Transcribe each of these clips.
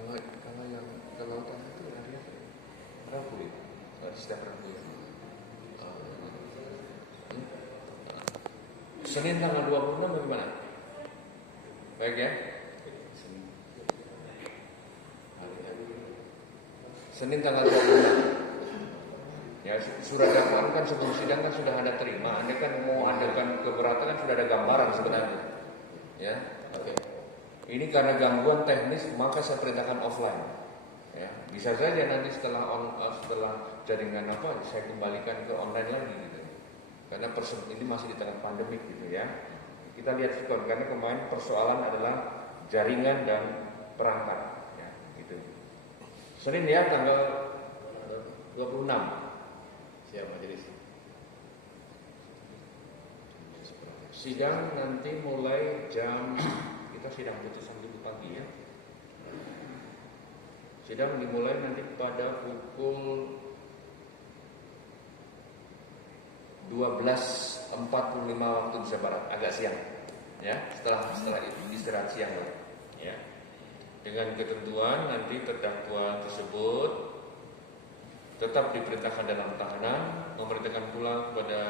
Kalau yang ke lautan itu hari apa? Rabu ya? Setiap Rabu ya? Senin tanggal 26 bagaimana? Baik ya? Senin tanggal 26. Ya, surat dakwaan kan sebelum sidang kan sudah Anda terima. Anda kan mau adakan keberatan kan sudah ada gambaran sebenarnya. Ya, oke. Ini karena gangguan teknis maka saya perintahkan offline. Ya, bisa saja nanti setelah jaringan saya kembalikan ke online lagi gitu. Karena ini masih di tengah pandemik gitu ya. Kita lihat sikon karena kemarin persoalan adalah jaringan dan perangkat ya, gitu. Senin ya tanggal 26. Siap majelis. Sidang nanti mulai kita sidang putusan dulu pagi ya. Sidang dimulai nanti pada pukul 12.45 waktu Indonesia Barat, agak siang. Ya, setelah istirahat siang ya. Dengan ketentuan nanti terdakwa tersebut tetap diperintahkan dalam tahanan, memerintahkan pula kepada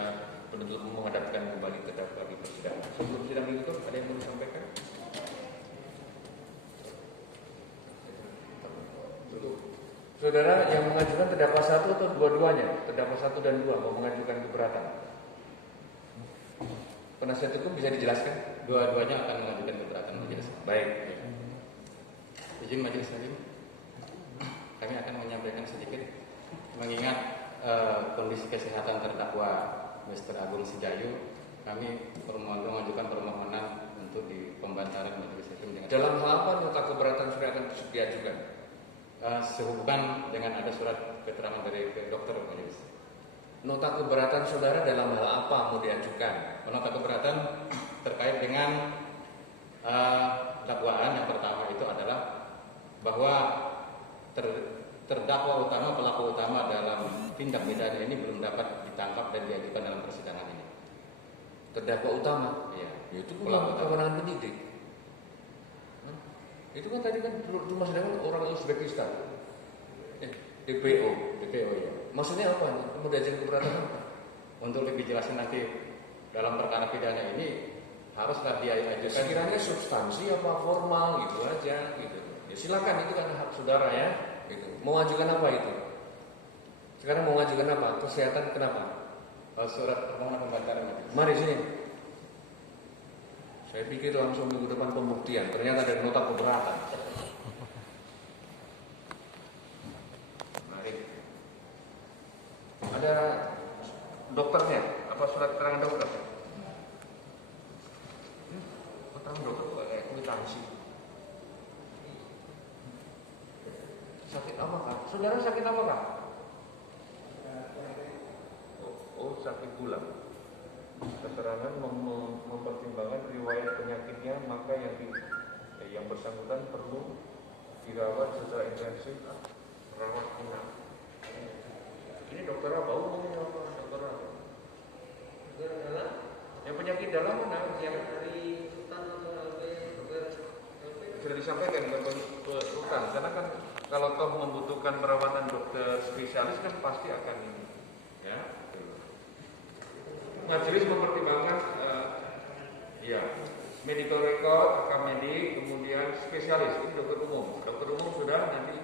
penuntut umum menghadapkan kembali terdakwa di persidangan. Sebelum sidang ditutup, ada yang mau disampaikan? Saudara yang mengajukan terdakwa satu atau dua-duanya? Terdakwa 1 dan 2 mau mengajukan keberatan. Penasihat hukum bisa dijelaskan? Dua-duanya akan mengajukan keberatan majelis. Baik. Izin majelis hakim, kami akan menyampaikan sedikit. Mengingat kondisi kesehatan terdakwa Mr. Agung Sedayu, kami mengajukan permohonan untuk di pembantaran majelis hakim dengan dalam hal apa nota keberatan sudah akan diajukan? Sehubungan dengan ada surat keterangan dari dokter majelis. Nota keberatan saudara dalam hal apa mau diajukan? Nota keberatan terkait dengan dakwaan yang pertama itu adalah bahwa terdakwa utama, pelaku utama dalam tindak pidana ini belum dapat ditangkap dan diajukan dalam persidangan ini. Terdakwa utama? Iya. Itu kewenangan penyidik. Itu kan tadi kan rumah sedangkan orang Uzbekistan. DPO ya. Maksudnya apa nih? Mau diajukan keberatan apa? Untuk lebih jelasnya nanti dalam perkara pidana ini haruslah diajukan. Sekiranya substansi apa formal gitu aja gitu. Ya silakan, itu kan hak saudara ya. Gitu. Mau ajukan apa itu? Sekarang mau ajukan apa? Kesehatan kenapa? Surat permohonan pembantaran. Mari sini. Saya pikir langsung minggu depan pembuktian. Ternyata ada nota keberatan. Mari. Ada dokternya? Apa surat keterangan dokter? Keterangan dokter kok kayak kwitansi. Sakit apa kak? Saudara sakit apa kak? Oh sakit gula. Keterangan mempertimbangkan riwayat penyakitnya, maka yang bersangkutan perlu dirawat secara intensif, rawat inap. Ini dokter apa? Umumnya apa? Dokter apa? Dokter dalam? Yang penyakit dalam mana? Yang dari hutan atau LP? Sudah disampaikan ke hutan, karena kan kalau toh membutuhkan perawatan dokter spesialis kan pasti akan ini, ya. Majelis mempertimbangkan medical record, rekam medik, kemudian spesialis, ini dokter umum. Dokter umum sudah, nanti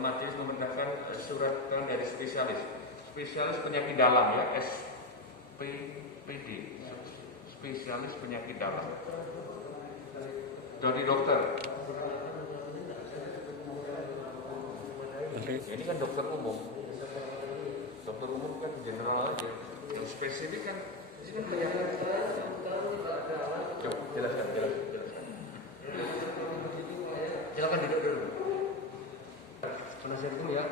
majelis memerintahkan surat dari spesialis. Spesialis penyakit dalam ya, SPPD, spesialis penyakit dalam. Dari dokter. Ini kan dokter umum. Dokter umum kan general aja. Yang spesifik kan ini kan kelihatan. Coba jelaskan. Silakan duduk dulu. Penasihat hukum ya.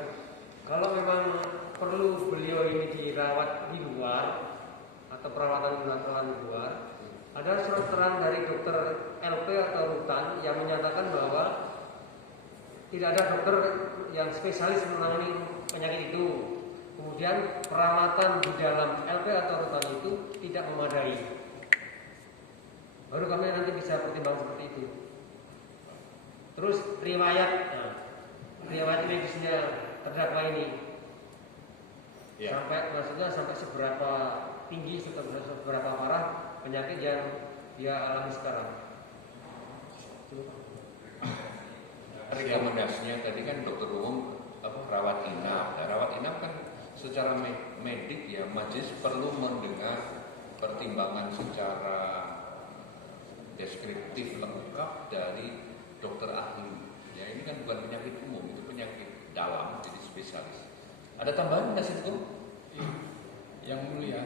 Kalau memang perlu beliau ini dirawat di luar atau perawatan di luar, ada surat terang dari dokter LP atau rutan yang menyatakan bahwa tidak ada dokter yang spesialis menangani penyakit itu. Kemudian perawatan di dalam LP atau rutan itu tidak memadai. Baru kami nanti bisa pertimbangkan seperti itu. Terus riwayat riwayat medisnya terdakwa ini. Ya. Maksudnya sampai seberapa tinggi, seberapa parah penyakit yang dia alami sekarang. Rekomendasinya tadi kan dokter umum rawat inap. Nah, rawat inap kan secara medik ya majelis perlu mendengar pertimbangan secara deskriptif lengkap dari dokter ahli. Ya ini kan bukan penyakit umum, itu penyakit dalam, jadi spesialis. Ada tambahan nggak sih itu? Yang mulia,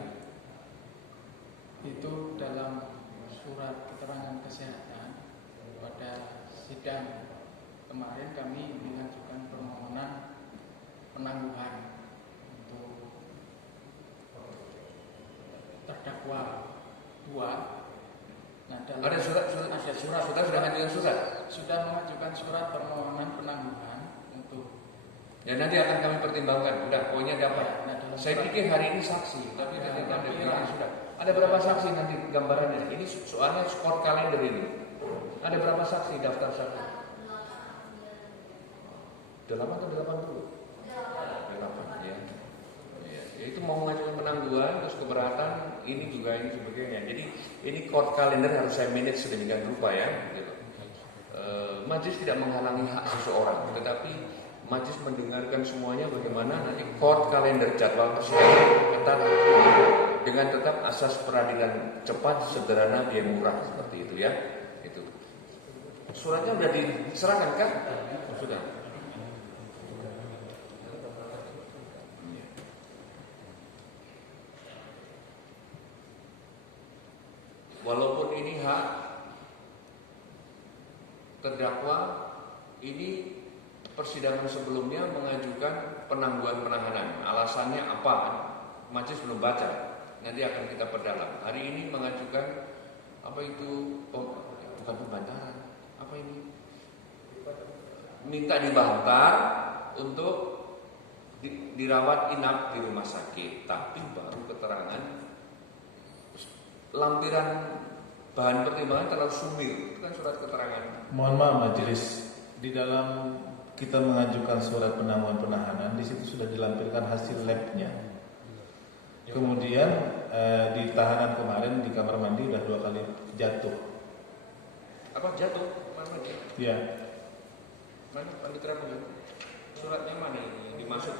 itu dalam surat keterangan kesehatan pada sidang kemarin kami mengajukan permohonan penangguhan untuk terdakwa 2. Nah, Ada surat, sudah ngajukan surat. Sudah mengajukan surat permohonan penangguhan untuk. Ya nanti akan kami pertimbangkan. Udah, pokoknya dapat. Nah, dalam Saya surat- pikir hari ini saksi, tapi Ya, nanti ada tapi bilang ya. sudah. Ada berapa saksi nanti gambarannya? Ini soalnya skor kalender ini. Ada berapa saksi daftar saksi? 8 atau 80? 8 ya. Ya, itu mau mengajukan penangguhan terus keberatan ini juga ini sebagainya. Jadi ini court kalender harus saya manage sedemikian rupa ya. Gitu. Majelis tidak menghalangi hak seseorang, tetapi majelis mendengarkan semuanya bagaimana nanti court kalender jadwal persidangan ketat dengan tetap asas peradilan cepat, sederhana, biaya murah seperti itu ya. Itu. Suratnya sudah diserahkan kan? Sudah. Walaupun ini hak terdakwa, ini persidangan sebelumnya mengajukan penangguhan penahanan. Alasannya apa? Majelis belum baca. Nanti akan kita perdalam. Hari ini mengajukan apa itu? Bukan pembantaran. Apa ini? Minta dibantar untuk dirawat inap di rumah sakit. Tapi baru keterangan lampiran bahan pertimbangan terlalu sumir. Itu kan surat keterangan. Mohon maaf majelis, di dalam kita mengajukan surat penangguhan penahanan, di situ sudah dilampirkan hasil labnya. Kemudian di tahanan kemarin di kamar mandi udah 2 kali jatuh. Apa jatuh? Mana dia? Ya, Mana Panitera Suratnya mana ini yang dimaksud?